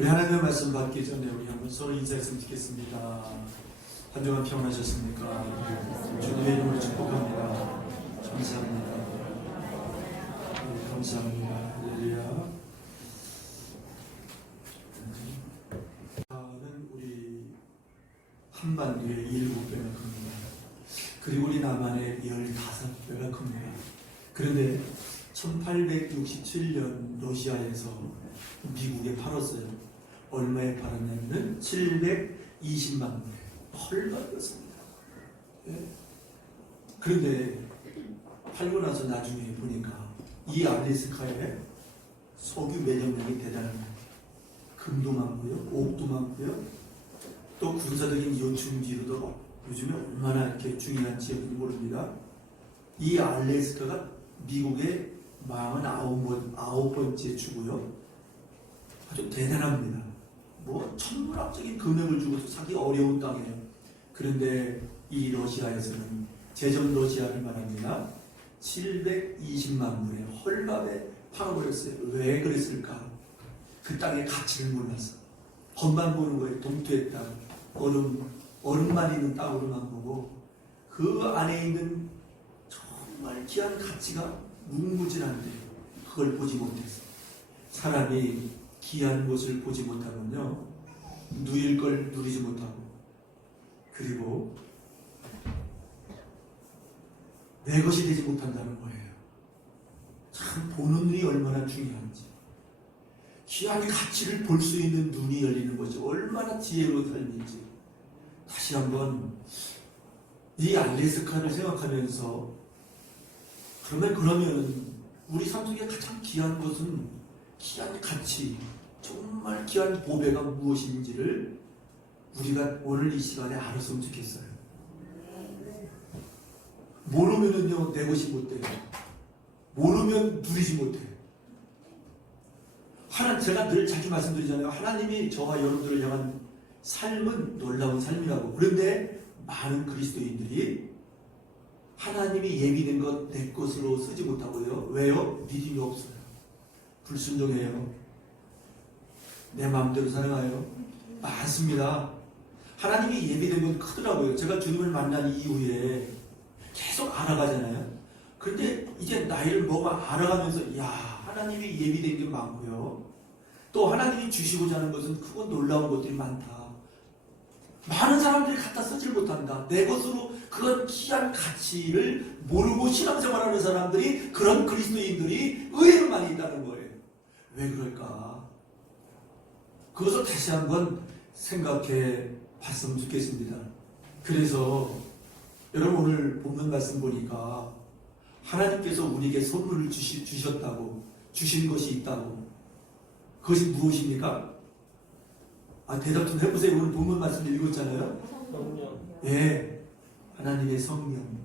우리 하나님의 말씀 받기 전에 우리 한번 서로 인사했으면 좋겠습니다. 한 주간 평안하셨습니까? 주님의 이름으로 축복합니다. 감사합니다. 네, 감사합니다. 할렐루야. 는 우리 한반도의 7배가 큽니다. 그리고 우리 남한의 15배가 큽니다. 그런데 1867년 러시아에서 미국에 팔았어요. 얼마에 팔았냐면 720만 불에 헐값이었습니다. 예? 그런데 팔고 나서 나중에 보니까 이 알래스카에 석유 매력량이 대단합니다. 금도 많고요, 옥도 많고요, 또 군사적인 요충지로도 요즘에 얼마나 이렇게 중요한 지역인지 모릅니다. 이 알래스카가 미국의 49번째 주고요. 아주 대단합니다. 뭐 천문학적인 금액을 주고서 사기 어려운 땅이에요. 그런데 이 러시아에서는 제전 러시아를 말합니다. 720만 불에 헐값에 팔아버렸어요. 왜 그랬을까? 그 땅의 가치를 몰라서. 겉만 보는 거에 동토의 땅, 얼음만 있는 땅으로만 보고 그 안에 있는 정말 귀한 가치가 무궁무진한데 그걸 보지 못했어. 사람이 귀한 것을 보지 못하면요, 누릴 걸 누리지 못하고, 그리고 내 것이 되지 못한다는 거예요. 참 보는 눈이 얼마나 중요한지. 귀한 가치를 볼 수 있는 눈이 열리는 것이 얼마나 지혜로운 삶인지 다시 한번 이 알래스카를 생각하면서 그러면 우리 삶 속에 가장 귀한 것은 귀한 가치, 정말 귀한 보배가 무엇인지를 우리가 오늘 이 시간에 알았으면 좋겠어요. 모르면은요, 내 것이 못 돼요. 모르면 누리지 못해요. 제가 늘 자주 말씀드리잖아요. 하나님이 저와 여러분들을 향한 삶은 놀라운 삶이라고. 그런데 많은 그리스도인들이 하나님이 예비된 것 내 것으로 쓰지 못하고요. 왜요? 믿음이 없어요. 불순종해요. 내 마음대로 살아가요. 많습니다. 하나님이 예비된 건 크더라고요. 제가 주님을 만난 이후에 계속 알아가잖아요. 그런데 이제 나이를 먹어 알아가면서 하나님이 예비된 게 많고요. 또 하나님이 주시고자 하는 것은 크고 놀라운 것들이 많다. 많은 사람들이 갖다 쓰질 못한다. 내 것으로 그런 귀한 가치를 모르고 신앙생활하는 사람들이, 그런 그리스도인들이 의외로 많이 있다는 거예요. 왜 그럴까? 그것을 다시 한번 생각해 봤으면 좋겠습니다. 그래서 여러분 오늘 본문 말씀 보니까 하나님께서 우리에게 선물을 주셨다고, 주신 것이 있다고. 그것이 무엇입니까? 대답 좀 해보세요. 오늘 본문 말씀 읽었잖아요. 성령. 예, 하나님의 성령.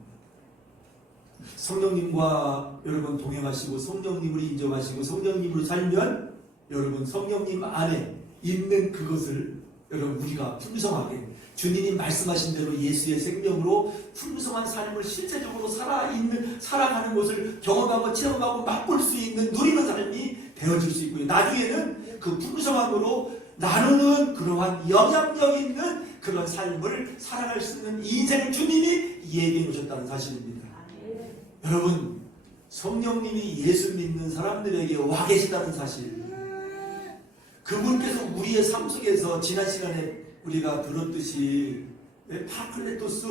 성령님과 여러분 동행하시고 성령님을 인정하시고 성령님으로 살면 여러분 성령님 안에 있는 그것을 여러분 우리가 풍성하게 주님이 말씀하신 대로 예수의 생명으로 풍성한 삶을 실제적으로 살아가는 것을 경험하고 체험하고 맛볼 수 있는 누리는 삶이 되어질 수 있고요. 나중에는 그 풍성함으로 나누는 그러한 영향력 있는 그런 삶을 살아갈 수 있는 인생을 주님이 예비해 놓으셨다는 사실입니다. 여러분, 성령님이 예수 믿는 사람들에게 와 계시다는 사실, 그분께서 우리의 삶 속에서 지난 시간에 우리가 들었듯이 파클레토스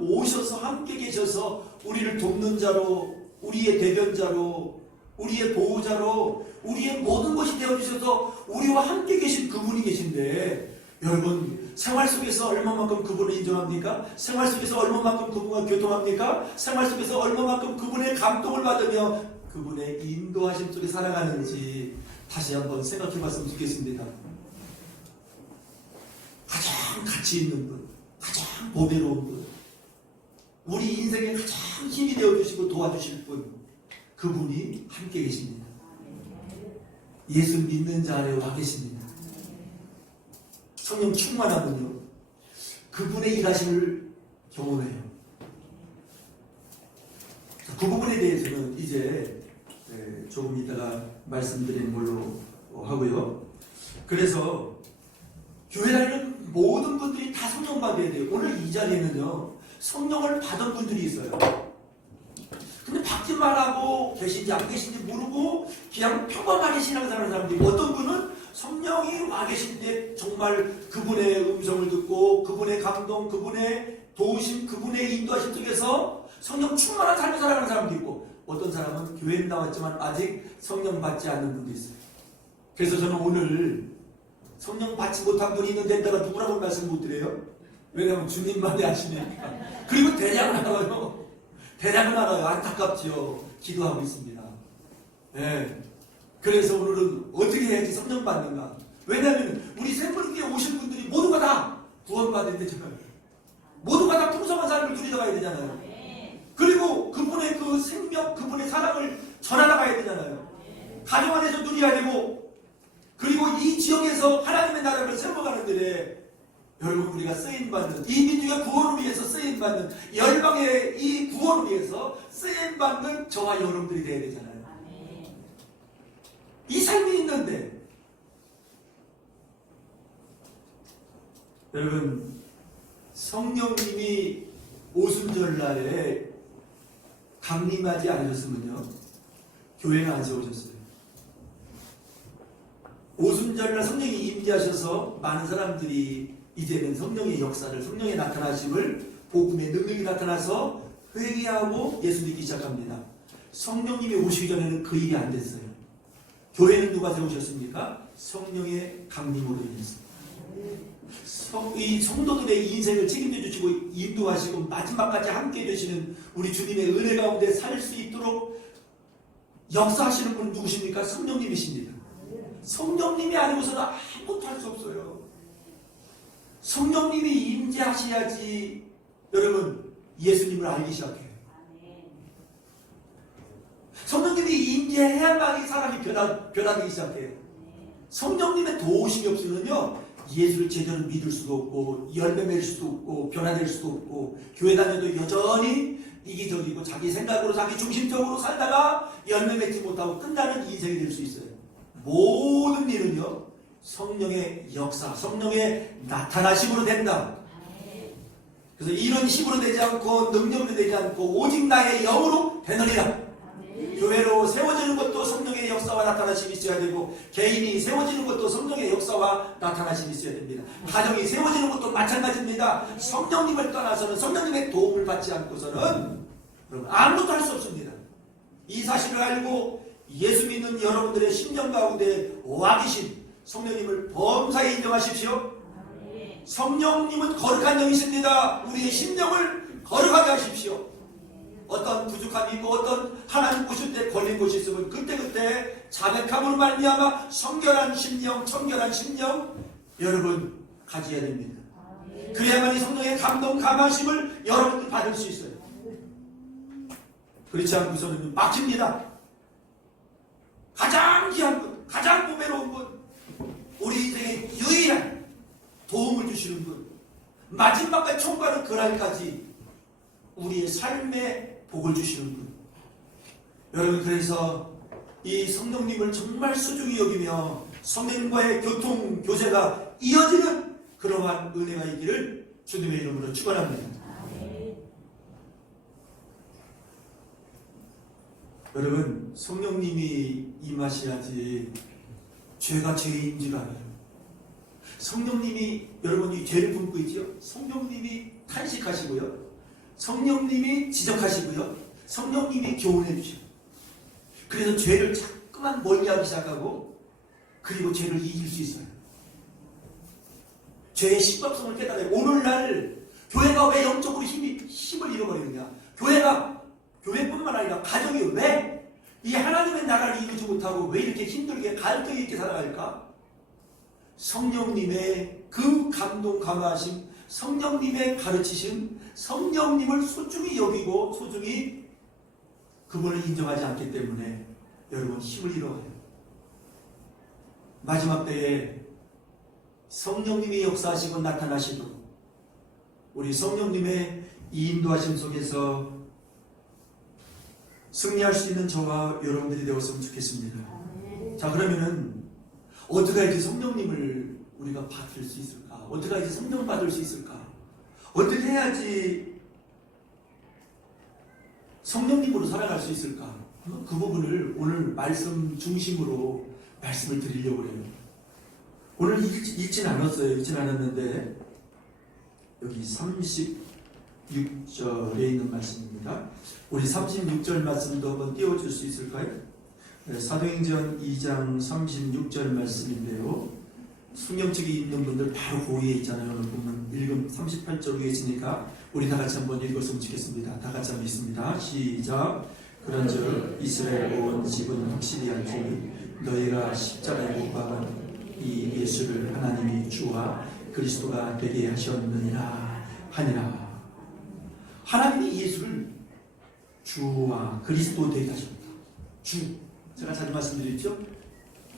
오셔서 함께 계셔서 우리를 돕는 자로, 우리의 대변자로, 우리의 보호자로, 우리의 모든 것이 되어주셔서 우리와 함께 계신 그분이 계신데, 여러분 생활 속에서 얼마만큼 그분을 인정합니까? 생활 속에서 얼마만큼 그분과 교통합니까? 생활 속에서 얼마만큼 그분의 감동을 받으며 그분의 인도하심 속에 살아가는지 다시 한번 생각해 봤으면 좋겠습니다. 가장 가치 있는 분, 가장 보배로운 분, 우리 인생에 가장 힘이 되어주시고 도와주실 분, 그분이 함께 계십니다. 예수 믿는 자 안에 와 계십니다. 성령 충만하면요, 그분의 일하심을 경험해요. 그 부분에 대해서는 이제 조금 이따가 말씀드리는 걸로 하고요. 그래서 교회 다니는 모든 분들이 다 성령 받아야 돼요. 오늘 이 자리에는요, 성령을 받은 분들이 있어요. 근데 받기만 하고 계신지 안 계신지 모르고 그냥 평범하게 신앙생활하는 사람들이, 어떤 분은 성령이 와 계실 때 정말 그분의 음성을 듣고 그분의 감동, 그분의 도우심, 그분의 인도하심 속에서 성령 충만한 삶을 살아가는 사람도 있고, 어떤 사람은 교회에 나왔지만 아직 성령 받지 않는 분도 있어요. 그래서 저는 오늘 성령 받지 못한 분이 있는데 내가 누구라고 말씀 못 드려요? 왜냐하면 주님만이 아시니까. 그리고 대략은 알아요. 대략은 알아요. 안타깝지요. 기도하고 있습니다. 네. 그래서 오늘은 어떻게 해야지 성령 받는가? 왜냐하면 우리 샘플교회 오신 분들이 모두가 다 구원받아야 되잖아요. 모두가 다 풍성한 삶을 누리다 가야 되잖아요. 그리고 그분의 그 생명, 그분의 사랑을 전하러 가야 되잖아요. 가정 안에서 누려야 되고, 그리고 이 지역에서 하나님의 나라를 세워가는 데에 여러분, 우리가 쓰임받는, 이 민족의 구원을 위해서 쓰임받는, 열방의 이 구원을 위해서 쓰임받는 저와 여러분들이 되어야 되잖아요. 이 삶이 있는데, 여러분, 성령님이 오순절날에 강림하지 않으셨으면요, 교회는 안 세우셨어요. 오순절날 성령이 임재하셔서 많은 사람들이 이제는 성령의 역사를, 성령의 나타나심을, 복음의 능력이 나타나서 회개하고 예수 믿기 시작합니다. 성령님이 오시기 전에는 그 일이 안 됐어요. 교회는 누가 세우셨습니까? 성령의 강림으로 인해서. 이 성도들의 인생을 책임져 주시고 인도하시고 마지막까지 함께 되시는 우리 주님의 은혜 가운데 살 수 있도록 역사하시는 분은 누구십니까? 성령님이십니다. 성령님이 아니고서는 아무것도 할 수 없어요. 성령님이 임재하셔야지 여러분 예수님을 알기 시작해요. 성령님이 임재해야만 이 사람이 변화되기 시작해요. 성령님의 도우심이 없으면요, 예수를 제대로 믿을 수도 없고, 열매 맺을 수도 없고, 변화될 수도 없고, 교회 다녀도 여전히 이기적이고 자기 생각으로 자기 중심적으로 살다가 열매 맺지 못하고 끝나는 인생이 될 수 있어요. 모든 일은요, 성령의 역사, 성령의 나타나심으로 된다. 그래서 이런 힘으로 되지 않고 능력으로 되지 않고 오직 나의 영으로 되느니라. 교회로 세워지는 것도 성령의 역사와 나타나심이 있어야 되고, 개인이 세워지는 것도 성령의 역사와 나타나심이 있어야 됩니다. 가정이 세워지는 것도 마찬가지입니다. 성령님을 떠나서는, 성령님의 도움을 받지 않고서는 여러분 아무것도 할 수 없습니다. 이 사실을 알고 예수 믿는 여러분들의 심령 가운데 와 계신 성령님을 범사에 인정하십시오. 성령님은 거룩한 영이십니다. 우리의 심령을 거룩하게 하십시오. 어떤 부족함이 있고 어떤 하나님 보실 때 걸린 곳이 있으면 그때그때 자백함으로 말미암아 성결한 심령, 청결한 심령 여러분 가져야 됩니다. 그래야만 이 성령의 감동, 감화심을 여러분들 받을 수 있어요. 그렇지 않고서는 막힙니다. 가장 귀한 분, 가장 보배로운 분, 우리 인생의 유일한 도움을 주시는 분, 마지막까지 총괄은 그날까지 우리의 삶의 복을 주시는 분. 여러분, 그래서 이 성령님을 정말 소중히 여기며 성령과의 교통, 교제가 이어지는 그러한 은혜가 있기를 주님의 이름으로 축원합니다. 여러분, 성령님이 임하셔야지 죄가 죄인 줄 알아요. 성령님이 여러분이 죄를 품고 있죠? 성령님이 탄식하시고요, 성령님이 지적하시고요, 성령님이 교훈해 주시고, 그래서 죄를 자꾸만 멀리하기 시작하고, 그리고 죄를 이길 수 있어요. 죄의 심각성을 깨달아요. 오늘날 교회가 왜 영적으로 힘을 잃어버리느냐? 교회뿐만 아니라 가정이 왜 이 하나님의 나라를 이루지 못하고 왜 이렇게 힘들게 갈등이 있게 살아갈까? 성령님의 그 감동, 감화하심, 성령님의 가르치심, 성령님을 소중히 여기고 소중히 그분을 인정하지 않기 때문에 여러분 힘을 잃어가요. 마지막 때에 성령님이 역사하시고 나타나시도록 우리 성령님의 이 인도하심 속에서 승리할 수 있는 저와 여러분들이 되었으면 좋겠습니다. 자, 그러면은 어떻게 해야지 성령님을 우리가 받을 수 있을까? 어떻게 해야지 성령 받을 수 있을까? 어떻게 해야지 성령님으로 살아갈 수 있을까? 그 부분을 오늘 말씀 중심으로 말씀을 드리려고 해요. 오늘 읽진 않았어요. 읽진 않았는데 여기 36절에 있는 말씀입니다. 우리 36절 말씀도 한번 띄워줄 수 있을까요? 사도행전 2장 36절 말씀인데요. 성경책에 있는 분들 바로 그 위에 있잖아요. 오늘 보면 읽음 38절 위에 있으니까 우리 다 같이 한번 읽었으면 좋겠습니다. 다 같이 한번 읽습니다. 시작. 그런즉 이스라엘 온 집은 확실히 알지니 너희가 십자가에 못 박은 이 예수를 하나님이 주와 그리스도가 되게 하셨느니라 하니라. 하나님이 예수를 주와 그리스도 되게 하셨다. 주. 제가 자주 말씀드렸죠?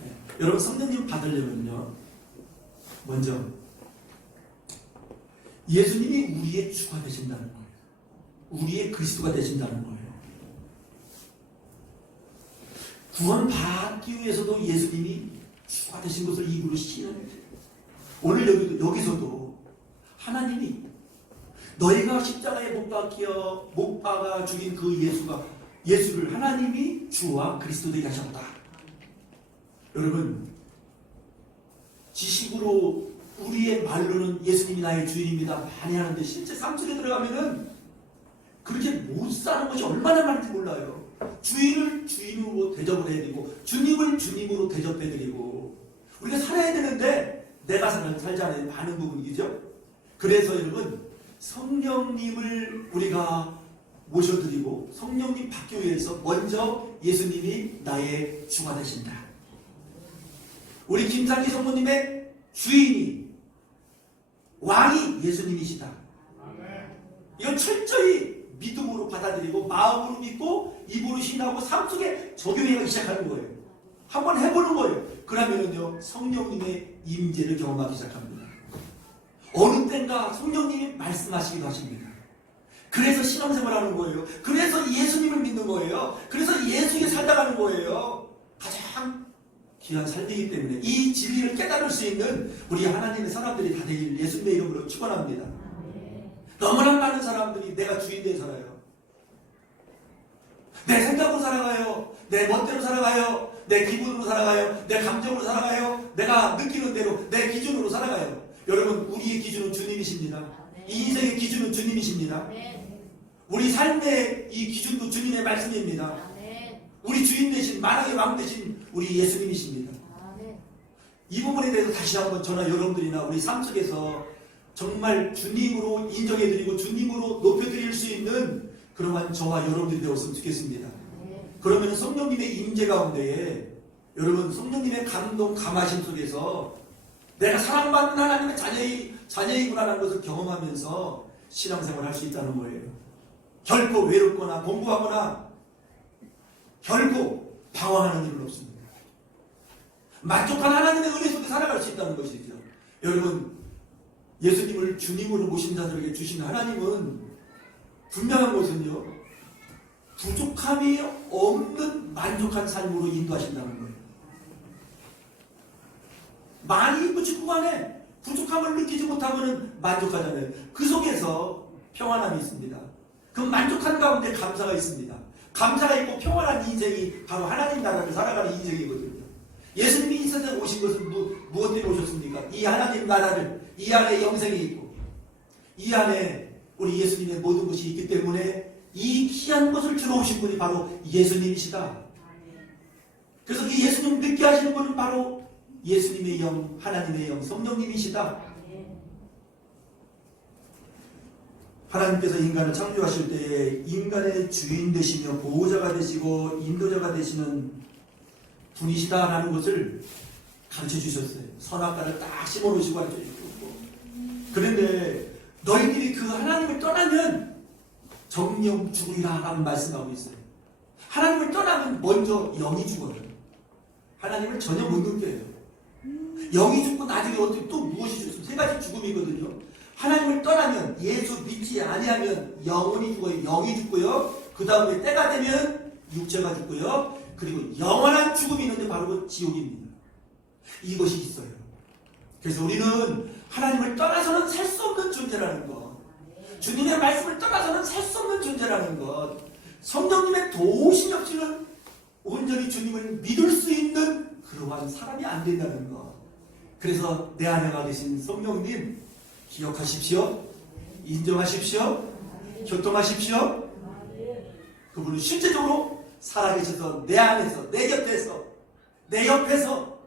네. 여러분 성령님 받으려면요, 먼저 예수님이 우리의 주가 되신다는 거예요. 우리의 그리스도가 되신다는 거예요. 구원받기 위해서도 예수님이 주가 되신 것을 입으로 시인합니다. 오늘 여기서도 하나님이 너희가 십자가에 못 박아 죽인 그 예수를 하나님이 주와 그리스도 되게 하셨다. 여러분, 지식으로 우리의 말로는 예수님이 나의 주인입니다 많이 하는데 실제 삶 속에 들어가면은 그렇게 못 사는 것이 얼마나 많은지 몰라요. 주인을 주인으로 대접을 해야 되고 주님을 주님으로 대접해 드리고 우리가 살아야 되는데 내가 살지 않아요. 많은 부분이죠. 그래서 여러분 성령님을 우리가 모셔드리고 성령님 받기 위해서 먼저 예수님이 나의 주가 되신다. 우리 김상기 성모님의 주인이 왕이 예수님이시다. 이건 철저히 믿음으로 받아들이고 마음으로 믿고 입으로 신하고 삶 속에 적용하기 시작하는 거예요. 한번 해보는 거예요. 그러면은요 성령님의 임재를 경험하기 시작합니다. 어느 때인가 성령님이 말씀하시기도 하십니다. 그래서 신앙생활 하는 거예요. 그래서 예수님을 믿는 거예요. 그래서 예수에 살다가는 거예요. 가장 귀한 삶이기 때문에 이 진리를 깨달을 수 있는 우리 하나님의 사람들이 다 되길 예수님의 이름으로 축원합니다. 너무나 많은 사람들이 내가 주인되어 살아요. 내 생각으로 살아가요. 내 멋대로 살아가요. 내 기분으로 살아가요. 내 감정으로 살아가요. 내가 느끼는 대로 내 기준으로 살아가요. 여러분 우리의 기준은 주님이십니다. 이 인생의 기준은 주님이십니다. 우리 삶의 이 기준도 주님의 말씀입니다. 우리 주인 되신 만왕의 왕 되신 우리 예수님이십니다. 이 부분에 대해서 다시 한번 저나 여러분들이나 우리 삶 속에서 정말 주님으로 인정해드리고 주님으로 높여드릴 수 있는 그러한 저와 여러분들이 되었으면 좋겠습니다. 그러면 성령님의 임재 가운데에 여러분 성령님의 감동 감하심 속에서 내가 사랑받는 하나님의 자녀이구나라는 것을 경험하면서 신앙생활을 할 수 있다는 거예요. 결코 외롭거나 공부하거나 결코 방황하는 일은 없습니다. 만족한 하나님의 은혜 속에 살아갈 수 있다는 것이죠. 여러분 예수님을 주님으로 모신 자들에게 주신 하나님은 분명한 것은요 부족함이 없는 만족한 삶으로 인도하신다는 거예요. 많이 있고 직구간에 부족함을 느끼지 못하면 만족하잖아요. 그 속에서 평안함이 있습니다. 그 만족한 가운데 감사가 있습니다. 감사가 있고 평안한 인생이 바로 하나님 나라를 살아가는 인생이거든요. 예수님이 이 세상에 오신 것은 무엇 때문에 오셨습니까? 이 하나님 나라를, 이 안에 영생이 있고 이 안에 우리 예수님의 모든 것이 있기 때문에 이 귀한 것을 주러 오신 분이 바로 예수님이시다. 그래서 이 예수님 믿게 하시는 분은 바로 예수님의 영, 하나님의 영, 성령님이시다. 하나님께서 인간을 창조하실 때에 인간의 주인 되시며 보호자가 되시고 인도자가 되시는 분이시다라는 것을 가르쳐 주셨어요. 선악과를 딱 심어놓으시고 가르쳐 주셨고, 그런데 너희들이 그 하나님을 떠나면 정령 죽으리라 라는 말씀하고 있어요. 하나님을 떠나면 먼저 영이 죽어요. 하나님을 전혀 못 느껴요. 영이 죽고 나중에 어떻게 또 무엇이 죽습니까? 세 가지 죽음이거든요. 하나님을 떠나면 예수 믿지 아니하면 영혼이 죽어요. 영이 죽고요. 그 다음에 때가 되면 육체가 죽고요. 그리고 영원한 죽음이 있는데 바로 그 지옥입니다. 이것이 있어요. 그래서 우리는 하나님을 떠나서는 살 수 없는 존재라는 것, 주님의 말씀을 떠나서는 살 수 없는 존재라는 것, 성령님의 도우심 없이는 온전히 주님을 믿을 수 있는 그러한 사람이 안 된다는 것. 그래서 내 안에 가 계신 성령님 기억하십시오. 인정하십시오. 교통하십시오. 그분은 실제적으로 살아계셔서 내 안에서, 내 곁에서, 내 옆에서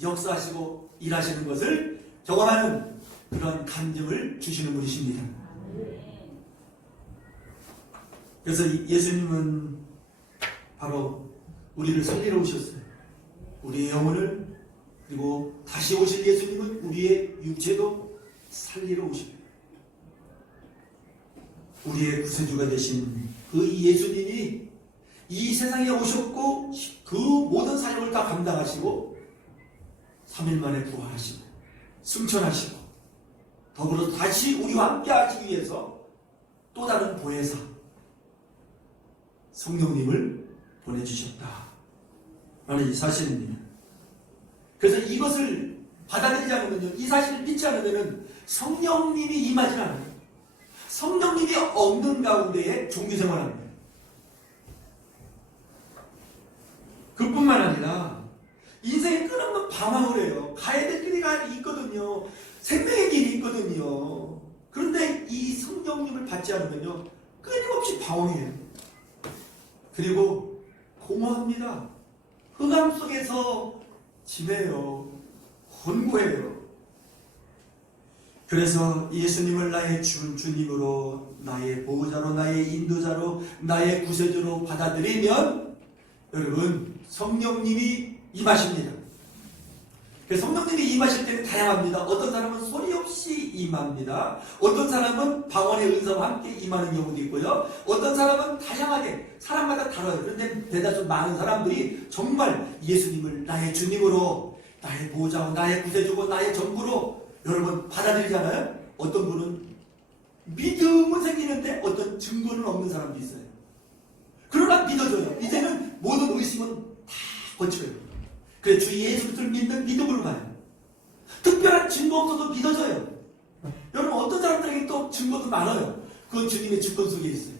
역사하시고 일하시는 것을 경험하는 그런 감정을 주시는 분이십니다. 그래서 예수님은 바로 우리를 살리러 오셨어요. 우리의 영혼을, 그리고 다시 오실 예수님은 우리의 육체도 살리러 오십니다. 우리의 구세주가 되신 그 예수님이 이 세상에 오셨고 그 모든 사역을 다 감당하시고 3일 만에 부활하시고 승천하시고 더불어 다시 우리와 함께 하시기 위해서 또 다른 보혜사 성령님을 보내주셨다 라는 이 사실입니다. 그래서 이것을 받아들이지 않으면요, 이 사실을 믿지 않으면 성령님이 임하지 않아요. 성령님이 없는 가운데에 종교생활합니다. 그뿐만 아니라 인생에 끊임없는 방황을 해요. 가야 될 길이 있거든요. 생명의 길이 있거든요. 그런데 이 성령님을 받지 않으면요, 끊임없이 방황해요. 그리고 공허합니다. 흑암 속에서 지내요. 혼고해요. 그래서 예수님을 나의 주님으로, 나의 보호자로, 나의 인도자로, 나의 구세주로 받아들이면 여러분 성령님이 임하십니다. 성령님이 임하실 때는 다양합니다. 어떤 사람은 소리 없이 임합니다. 어떤 사람은 방언의 은사와 함께 임하는 경우도 있고요. 어떤 사람은 다양하게 사람마다 다뤄요. 그런데 대다수 많은 사람들이 정말 예수님을 나의 주님으로, 나의 보호자고, 나의 구세주고, 나의 전부로 여러분 받아들이잖아요. 어떤 분은 믿음은 생기는데 어떤 증거는 없는 사람도 있어요. 그러나 믿어져요. 이제는 모든 의심은 다 거쳐요. 그래서 주 예수 그리스도를 믿는 믿음으로 가요. 특별한 증거 없어도 믿어져요. 여러분 어떤 사람들에게 또 증거도 많아요. 그건 주님의 주권 속에 있어요.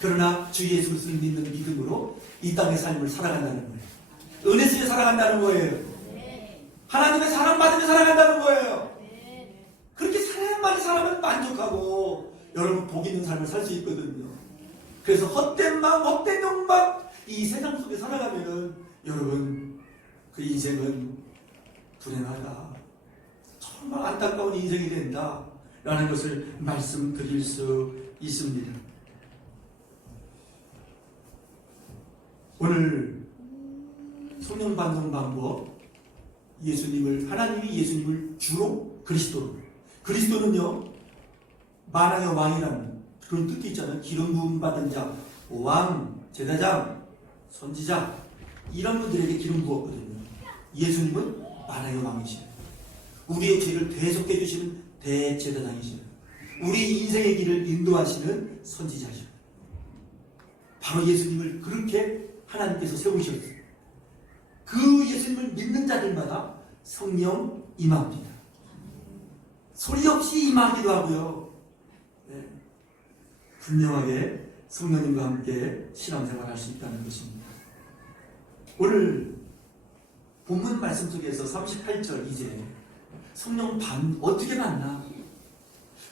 그러나 주 예수 그리스도를 믿는 믿음으로 이 땅의 삶을 살아간다는 거예요. 은혜 속에 살아간다는 거예요. 하나님의 사랑받으며 살아간다는 거예요. 그렇게 살아야만이 사람은 만족하고 여러분 복 있는 삶을 살 수 있거든요. 그래서 헛된 마음, 헛된 욕망, 이 세상 속에 살아가면은 여러분 그 인생은 불행하다, 정말 안타까운 인생이 된다 라는 것을 말씀드릴 수 있습니다. 오늘 성령 받는 방법, 하나님이 예수님을 주로 그리스도로, 그리스도는요 만왕의 왕이라는 그런 뜻이 있잖아요. 기름 부음 받은 자, 왕, 제사장, 선지자 이런 분들에게 기름 부었거든요. 예수님은 만왕의 왕이시에요. 우리의 죄를 대속해 주시는 대제사장이시에요. 우리 인생의 길을 인도하시는 선지자시에요. 바로 예수님을 그렇게 하나님께서 세우셨어요. 그 예수님을 믿는 자들마다 성령 임합니다. 소리 없이 임하기도 하고요. 네. 분명하게 성령님과 함께 신앙생활을 할 수 있다는 것입니다. 오늘 본문 말씀 속에서 38절 이제 성령 어떻게 만나?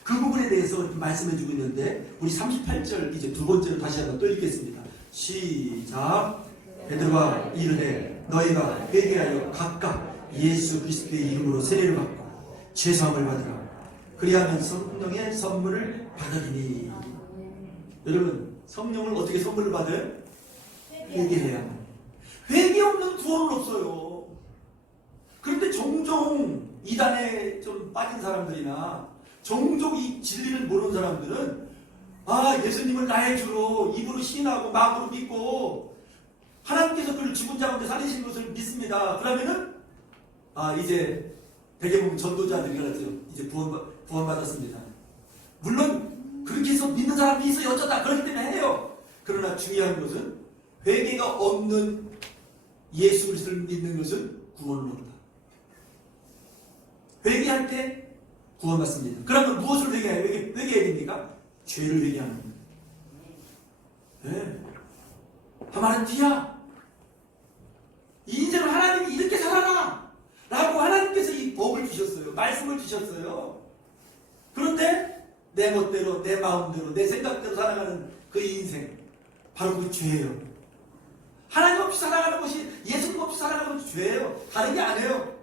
그 부분에 대해서 말씀해 주고 있는데 우리 38절 이제 두 번째로 다시 한번 또 읽겠습니다. 시작. 베드로가 이르되 너희가 회개하여 각각 예수 그리스도의 이름으로 세례를 받고 죄사함을 받으라. 그리하면 성령의 선물을 받으리니. 여러분 성령을 어떻게 선물을 받아요? 회개해야 합니다. 회개 없는 구원은 없어요. 그런데 종종 이단에 좀 빠진 사람들이나 종종 이 진리를 모르는 사람들은 예수님을 나의 주로 입으로 신하고 마음으로 믿고 하나님께서 그를 죽은 자 가운데 살리신 것을 믿습니다. 그러면은 이제 대개 보면 전도자들이 그러죠. 이제 구원받았습니다. 물론 그렇게 해서 믿는 사람이 있어요. 어쩌다 그렇기 때문에 해요. 그러나 중요한 것은 회개가 없는 예수 그리스도를 믿는 것은 구원을 얻는다. 회개할 때 구원받습니다. 그러면 무엇을 회개해야 됩니까? 죄를 회개하는 겁니다. 네. 하마는 뒤야. 이 인생을 하나님이 이렇게 살아라 라고 하나님께서 이 법을 주셨어요. 말씀을 주셨어요. 그런데 내 멋대로, 내 마음대로, 내 생각대로 살아가는 그 인생, 바로 그 죄예요. 하나님 없이 살아가는 것이, 예수님 없이 살아가는 것이 죄예요. 다른 게 아니에요.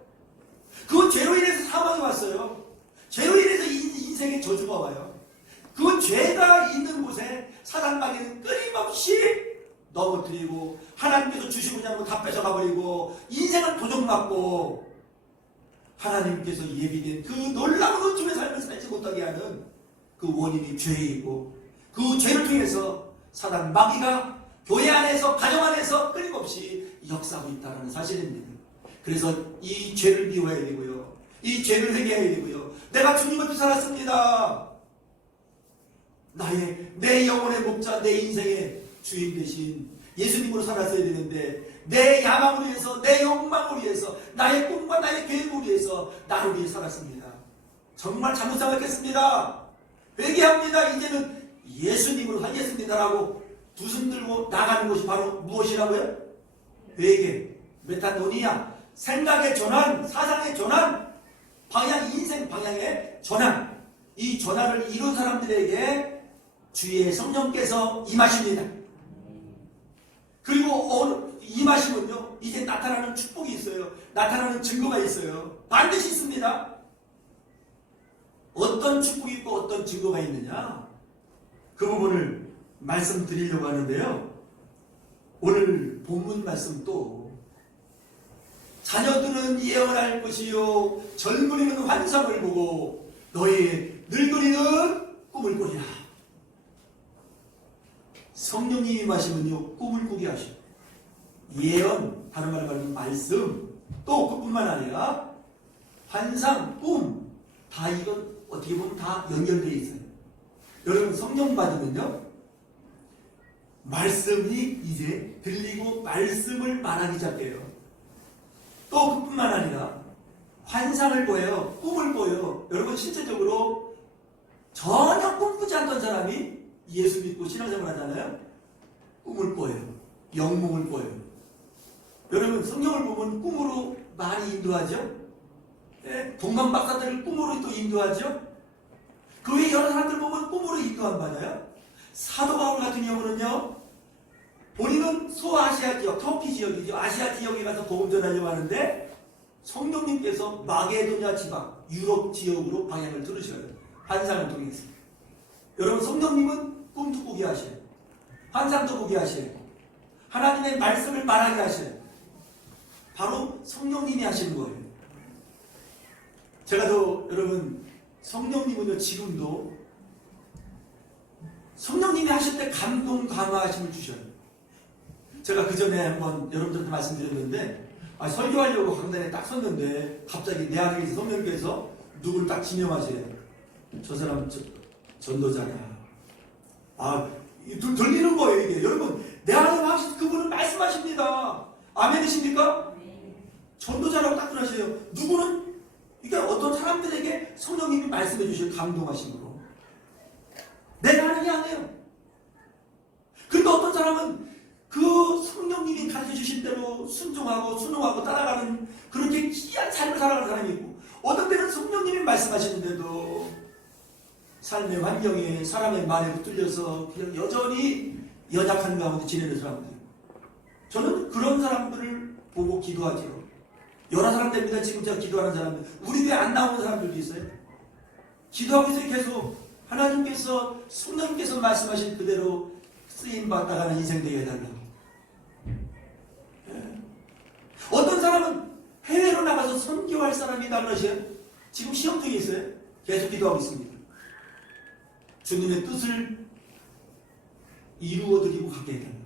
그건 죄로 인해서 사망이 왔어요. 죄로 인해서 인생에 저주가 와요. 그 죄가 있는 곳에 사단 마귀는 끊임없이 넘어뜨리고, 하나님께서 주시고자 하는 거 다 뺏어가버리고, 인생을 도적맞고, 하나님께서 예비된 그 놀라운 은총의 삶을 살지 못하게 하는 그 원인이 죄이고, 그 죄를 통해서 사단 마귀가 교회 안에서, 가정 안에서 끊임없이 역사하고 있다는 사실입니다. 그래서 이 죄를 비워야 되고요. 이 죄를 회개해야 되고요. 내가 주님 앞에 살았습니다. 내 영혼의 목자, 내 인생의 주인 되신 예수님으로 살았어야 되는데, 내 야망을 위해서, 내 욕망을 위해서, 나의 꿈과 나의 계획을 위해서, 나를 위해 살았습니다. 정말 잘못 생각했습니다. 회개합니다. 이제는 예수님으로 하겠습니다라고 두 손 들고 나가는 것이 바로 무엇이라고요? 회개, 메타노니아, 생각의 전환, 사상의 전환, 방향, 인생 방향의 전환. 이 전환을 이룬 사람들에게 주의 성령께서 임하십니다. 그리고 임하시면요, 이제 나타나는 축복이 있어요. 나타나는 증거가 있어요. 반드시 있습니다. 어떤 축복이 있고 어떤 증거가 있느냐, 그 부분을 말씀드리려고 하는데요. 오늘 본문 말씀도 자녀들은 예언할 것이요 젊은이는 환상을 보고 너희 늙은이는 꿈을 꾸리라. 성령님이 임하시면요 꿈을 꾸게 하시고, 예언, 다른 말로 말하면 말씀, 또 그뿐만 아니라 환상, 꿈, 다 이건 어떻게 보면 다 연결되어 있어요. 여러분 성령 받으면요 말씀이 이제 들리고 말씀을 말하기 시작해요. 또 그뿐만 아니라 환상을 보여요. 꿈을 보여요. 여러분 실제적으로 전혀 꿈꾸지 않던 사람이 예수 믿고 신앙생활 하잖아요. 꿈을 꿔요. 영몽을 꿔요. 여러분 성경을 보면 꿈으로 많이 인도하죠. 동방 박사들을 꿈으로 또 인도하죠. 그 외에 여러 사람들 보면 꿈으로 인도한 받아요. 사도 바울 같은 경우는요, 본인은 소아시아 지역, 터키 지역이죠. 아시아 지역에 가서 복음 전하려고 하는데 성령님께서 마게도냐 지방, 유럽 지역으로 방향을 들으셔요. 환상을 통해서. 여러분 성령님은 꿈도 꾸게 하셔요. 환상도 꾸게 하셔요. 하나님의 말씀을 말하게 하셔요. 바로 성령님이 하시는 거예요. 제가 또 여러분 성령님은요 지금도 성령님이 하실 때 감동 강화하심을 주셔요. 제가 그 전에 한번 여러분들한테 말씀드렸는데, 설교하려고 강단에 딱 섰는데 갑자기 내 안에 계신 성령님께서 누구를 딱 지명하세요. 저 사람 전도자냐. 들리는 거예요 이게. 여러분 내 안에 하신 그분은 말씀하십니다. 아멘이십니까? 전도자라고 딱 그러셔요. 누구는 이게 어떤 사람들에게 성령님이 말씀해 주셔요. 감동하심으로. 내가 하는 게 아니에요. 그런데 어떤 사람은 그 성령님이 가르쳐 주신 대로 순종하고 순응하고 따라가는 그렇게 귀한 삶을 살아가는 사람이 있고, 어떤 때는 성령님이 말씀하시는데도 삶의 환경에 사람의 말에 붙들려서 그냥 여전히 연약한 가운데 지내는 사람들. 저는 그런 사람들을 보고 기도하죠. 여러 사람 됩니다. 지금 제가 기도하는 사람들. 우리 교회 안 나오는 사람들도 있어요. 기도하고 있어요. 계속 하나님께서 성령님께서 말씀하신 그대로 쓰임받다가는 인생 되게 해달라고. 어떤 사람은 해외로 나가서 선교할 사람이다 그러셔요. 지금 시험 중에 있어요. 계속 기도하고 있습니다. 주님의 뜻을 이루어드리고 가게 해달라고.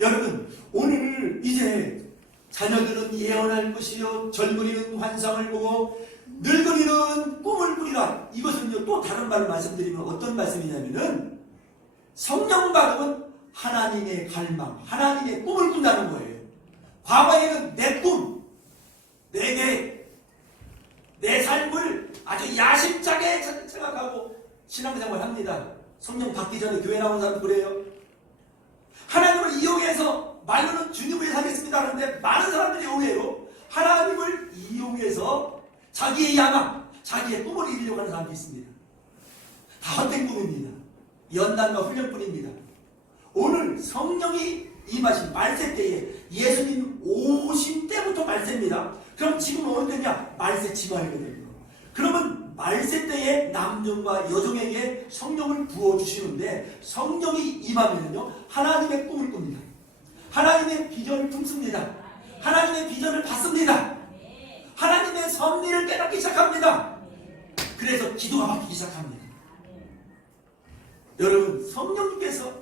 여러분 오늘 이제 자녀들은 예언할 것이요 젊은이는 환상을 보고 늙은이는 꿈을 꾸리라. 이것은요 또 다른 말을 말씀드리면 어떤 말씀이냐면은 성령 받으면 하나님의 갈망, 하나님의 꿈을 꾼다는 거예요. 과거에는 내 꿈, 내 삶을 신앙생활 합니다. 성령 받기 전에 교회 나온 사람 그래요. 하나님을 이용해서 말로는 주님을 위해 살겠습니다 하는데 많은 사람들이 의외로 하나님을 이용해서 자기의 야망, 자기의 꿈을 이루려고 하는 사람도 있습니다. 다 헛된 꿈입니다. 연단과 훈련뿐입니다. 오늘 성령이 임하신 말세 때에 예수님 오신 때부터 말세입니다. 그럼 지금 어느 때냐? 말세 지방이거든요. 그러면 말세 때에 남종과 여종에게 성령을 부어주시는데 성령이 임하면요 하나님의 꿈을 꿉니다. 하나님의 비전을 품습니다. 하나님의 비전을 받습니다. 하나님의 섭리를 깨닫기 시작합니다. 그래서 기도가 바뀌기 시작합니다. 여러분, 성령님께서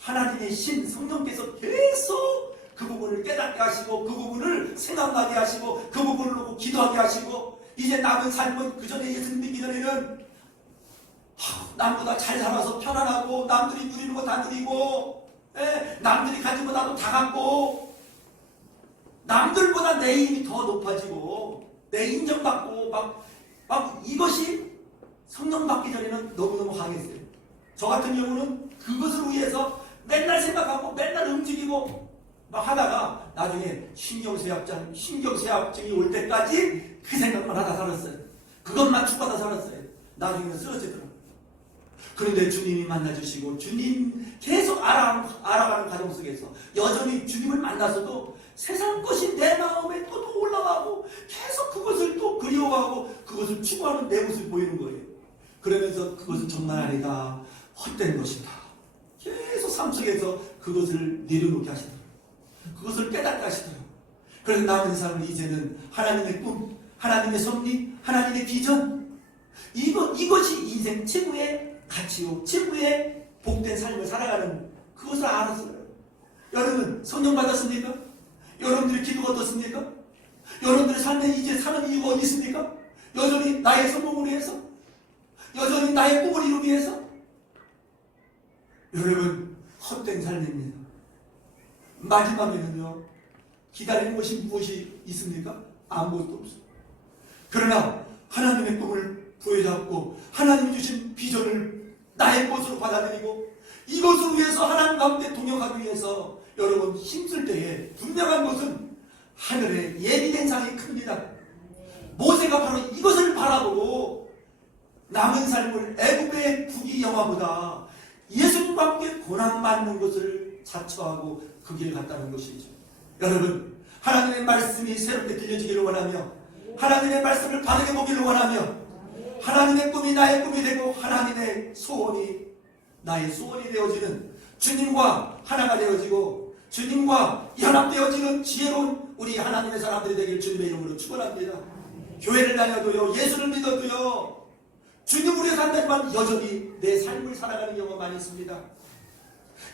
하나님의 신 성령께서 계속 그 부분을 깨닫게 하시고 그 부분을 생각나게 하시고 그 부분을 놓고 기도하게 하시고 이제 남은 삶은 그 전에 예수님 믿기 전에는 남보다 잘 살아서 편안하고 남들이 누리는 거 다 누리고 남들이 가진 거 나도 다 갖고 남들보다 내 힘이 더 높아지고 내 인정받고 막 이것이 성령 받기 전에는 너무너무 강했어요. 저 같은 경우는 그것을 위해서 맨날 생각하고 맨날 움직이고 막 하다가 나중에 신경쇠약증이 올 때까지 그 생각만 하다 살았어요. 그것만 축받아 살았어요. 나중에는 쓰러지더라고요. 그런데 주님이 만나주시고 주님 계속 알아가는 과정 속에서 여전히 주님을 만나서도 세상 것이 내 마음에 또 올라가고 계속 그것을 또 그리워하고 그것을 추구하는 내 모습이 보이는 거예요. 그러면서 그것은 정말 아니다. 헛된 것이다. 계속 삶 속에서 그것을 내려놓게 하시더라고요. 그것을 깨닫게 하시더라고요. 그래서 남은 삶은 이제는 하나님의 꿈, 하나님의 섭리, 하나님의 비전 이것이 인생 최고의 가치요 최고의 복된 삶을 살아가는 그것을 알았어요. 여러분 성령 받았습니까? 여러분들의 기도가 어떻습니까? 여러분들의 삶에 이제 사는 이유가 어디 있습니까? 여전히 나의 성공을 위해서? 여전히 나의 꿈을 이루기 위해서? 여러분 헛된 삶입니다. 마지막에는요 기다리는 것이 무엇이 있습니까? 아무것도 없어요. 그러나 하나님의 꿈을 부여잡고 하나님이 주신 비전을 나의 것으로 받아들이고 이것을 위해서 하나님 가운데 동역하기 위해서 여러분 힘쓸 때에 분명한 것은 하늘에 예비된 상이 큽니다. 모세가 바로 이것을 바라보고 남은 삶을 애굽의 부귀 영화보다 예수님과 함께 고난받는 것을 자처하고 그 길 갔다는 것이죠. 여러분 하나님의 말씀이 새롭게 들려지기를 원하며 하나님의 말씀을 바르게 보기를 원하며 하나님의 꿈이 나의 꿈이 되고 하나님의 소원이 나의 소원이 되어지는 주님과 하나가 되어지고 주님과 연합되어지는 지혜로운 우리 하나님의 사람들이 되길 주님의 이름으로 축원합니다. 교회를 다녀도요 예수를 믿어도요 주님을 위해 산다지만 여전히 내 삶을 살아가는 경우가 많이 있습니다.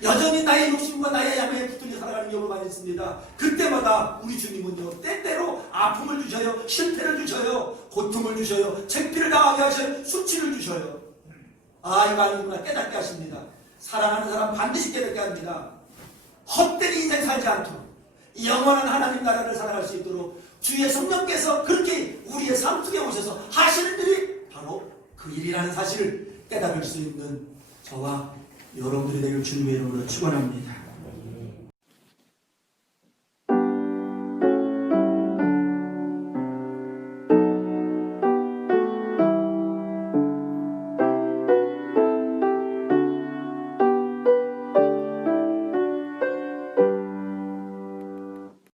여전히 나의 욕심과 나의 야망에 붙들려 살아가는 경우가 많이 있습니다. 그때마다 우리 주님은요 때때로 아픔을 주셔요, 실패를 주셔요, 고통을 주셔요, 책피를 당하게 하셔요, 수치를 주셔요. 아 이거 아니구나 깨닫게 하십니다. 사랑하는 사람 반드시 깨닫게 합니다. 헛된 인생 살지 않도록 영원한 하나님 나라를 살아갈 수 있도록 주의 성령께서 그렇게 우리의 삶 속에 오셔서 하시는 일이 바로 그 일이라는 사실을 깨달을 수 있는 저와 여러분들이 되길 주님의 이름으로 축원합니다.